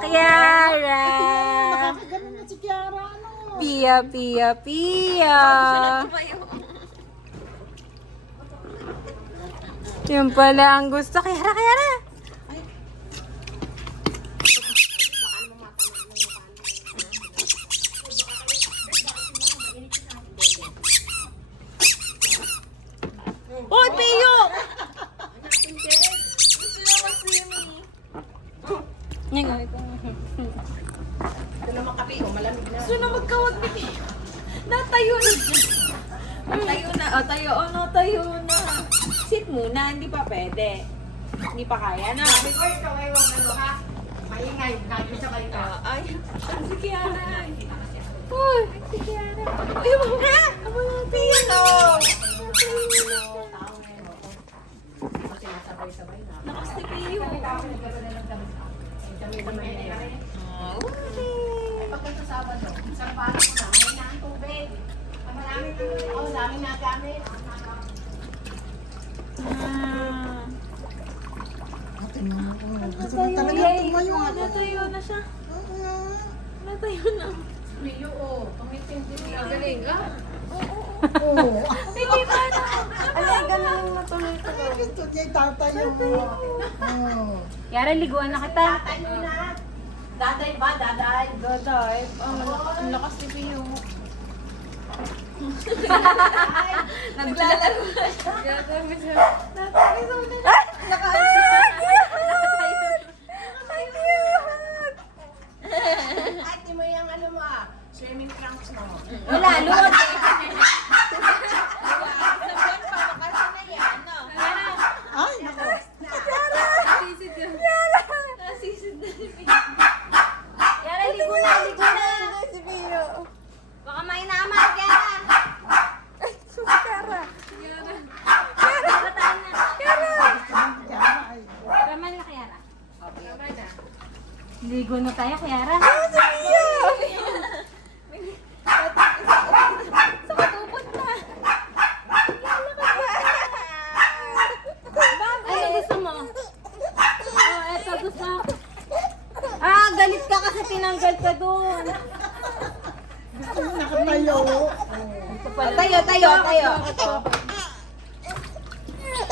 Kiara! Nakakaganon na si Kiara, ano? Pia, Pia, Pia! Yun pala ang gusto. Kiara, Kiara! Uy, Pio! Ngayon, ito. Ito naman kape, malamig na. Gusto na magkawag ni Pio. Natayo na. Natayo na. O, tayo. O, natayo na. Sit muna. Hindi pa pwede. Hindi pa kaya na. Boys, kaway wag ano ha? Maingay, kahit sa kayo ka. Ay, si Kiara. Uy, si Kiara. Ay, mga. Amo na, Pio. Sabay-sabay na. Nakas si Pio. Pagka sa Sabado, isang para ko na, may na ang tubig. Maraming nagamit. Natayo na siya. Natayo na. Leo, tumitindi niya. Galing ka? Oo. Hindi pa na. Alay, galing matuloy-tuloy. Gusto niya tatayo. Yara, liguan na kita. Tatayo na. Daday ba? Daday. Daday. Ang lakas ni Pio. Naglalaro na siya. Natayo na. Ay, di mo yung ano mo ah. Swimming trunks mo. Wala, luwag. Ay, nako. Yara, ligo na, ligo na. Si Pio. Baka mainaman, Yara. Ay, Yara. Yara. Bataan na. Yara. Raman na, Yara. Raman na. Ligo na tayo, Yara. Si Pio. Sa katupot na. Ano gusto mo? Oh, eto gusto mo. Ah, galit ka kasi tinanggal ka doon. Nakatayo. Tayo, tayo, tayo. Ito.